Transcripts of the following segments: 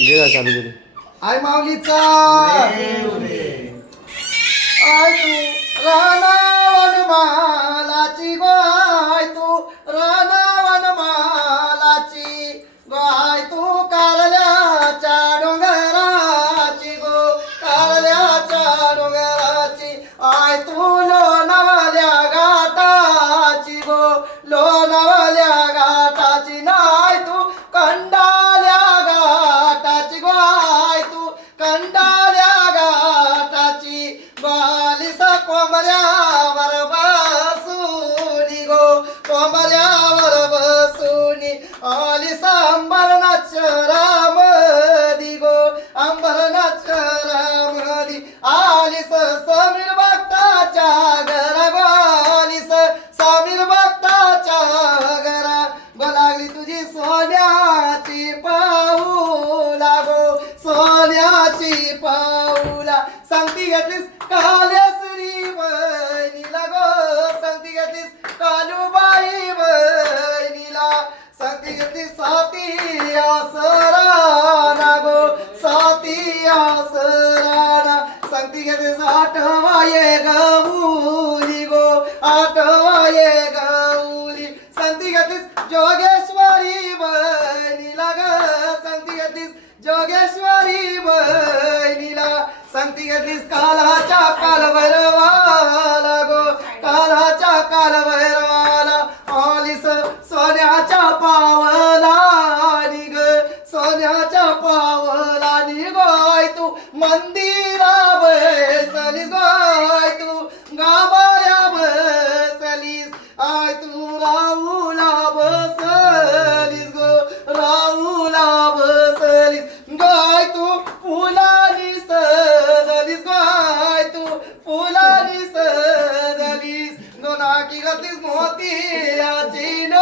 जे चालू केली आय माऊलीचा आय तू रानावन मालाची गाय तू रानावन मालाची गाय तू कारल्याच्या डोंगराची गो कारल्याच्या डोंगराची आय तू लोणावल्या घाटाची गो लोणावल्या घाटाची नाय तू कंडाल्या घाटाची गाय तू कंडाल्या घाटाची बालिस कोंबऱ्यावर बसूनी गो कोंबऱ्यावर बसूनी आलिस अंबरनाच रामदी गो अंबरनाच रामदी आलिस समीर भक्ताच्या घरा आलिस समीर भक्ताच्या घरा लागली तुझी सोन्याची पाऊला गो सोन्याची पाऊला सांगती घेतलीस कालेश्वरी बहिणीला गो सांगती घेतलीस कालूबाई बहिणीला सांगती घेतलीस साती आसराना गो साती आसराना सांगती घेतलीस आठवाये गौरी गो आठवाये गौरी सांगती घेतलीस जोगेश्वरी बहिणीला ग सांगती घेतलीस जोगेश्वरी बहिणीला सांगती घेतलीस कालाच्या कालभैरवाला गो कालाच्या कालभैरवाला आलीस सोन्याच्या पावला निग सोन्याच्या पावला निगोय तू मंदिरा बसलीस गोय तू गाभाऱ्या बसलीस आय तू राहुला बसलीस गो राहुला बसलीस गाय तू फुलानी सजलीस गाय तू फुलानी सजलीस नाकी घातलीस मोतियाची न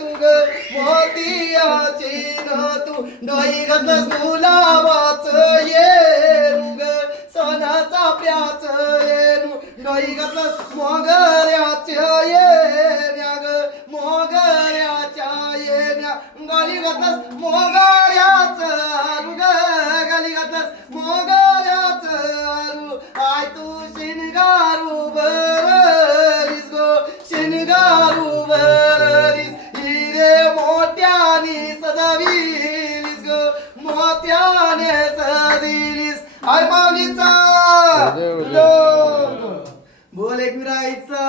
तू ग मोतियाची न तू डोई घातलंस गुलाबाच येणू ग सोन्याचा प्याच येणू डोई घातलंस मोगऱ्याच्या येण्या ग मोगऱ्याच्या येण्या गाली घातलंस मोगऱ्याच आरू ग गाली घातलंस मोगऱ्याच आरू I Tu शिनगारू बरलीस go शिनगारू बरलीस Hire मोत्यानी सजविलीस go मोत्याने सजविलीस I माऊलीचा लोक बोल एकविरायचा